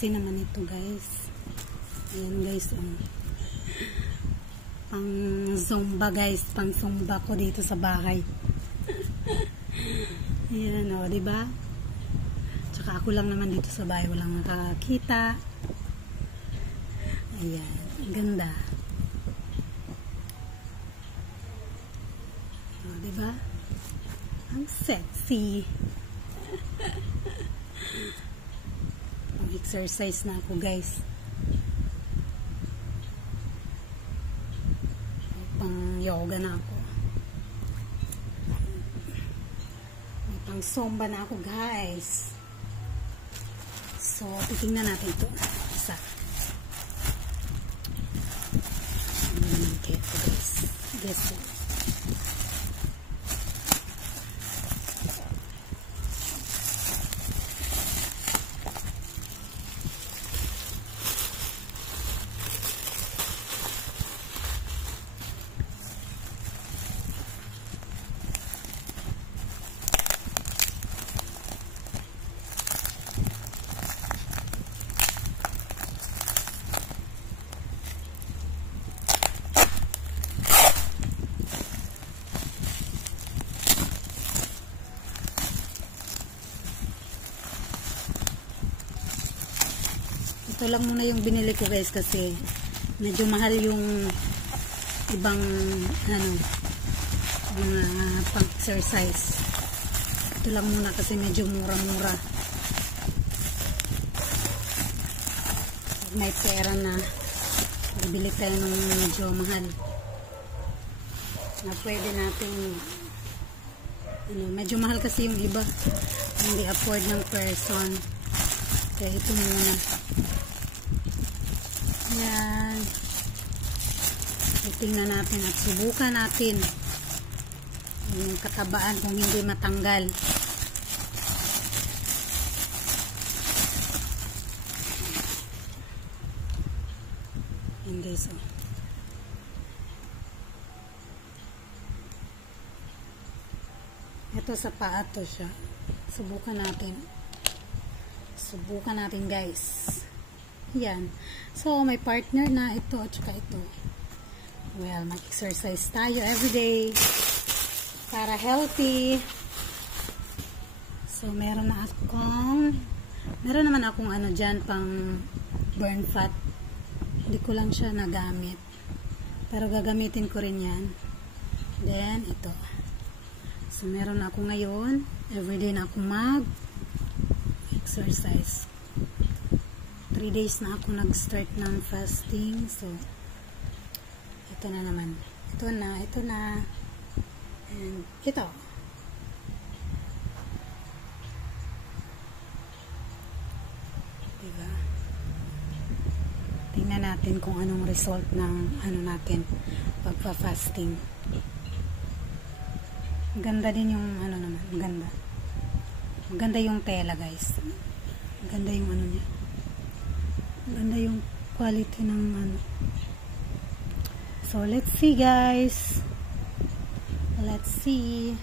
sexy naman ito guys. Ayan guys, pang zumba guys, pang zumba ko dito sa bahay. Ayan o, diba? Tsaka ako lang naman dito sa bahay, walang nakakita. Ayan, ang ganda. O, diba? Ang sexy. Exercise na ako guys. Pang yoga na ako. Pang zumba na ako guys. So titingnan natin ito isa. Ano naman kaya ito guys. Guess it. Ito lang muna yung binili ko guys kasi medyo mahal yung ibang mga pang exercise. Ito lang muna kasi medyo mura-mura. May pera na bibili tayo ng medyo mahal na pwede nating medyo mahal kasi yung iba hindi afford ng person, kaya ito muna. Yan. Tingnan natin at subukan natin yung katabaan kung hindi matanggal. Yan guys. Ito sa paa to siya. Subukan natin. Subukan natin guys. Yan. So, may partner na ito at saka ito. Well, mag-exercise tayo everyday para healthy. So, meron naman akong dyan pang burn fat. Hindi ko lang siya nagamit. Pero gagamitin ko rin yan. Then, ito. So, meron ako ngayon. Everyday na ako mag-exercise. 3 days na ako nag-start ng fasting. So, ito na naman. Ito na. And ito. Diba? Tingnan natin kung anong result ng natin pagpa-fasting. Maganda din yung naman. Maganda. Maganda yung tela guys. Maganda yung niya. Ganda yung quality ng So, let's see guys. Let's see.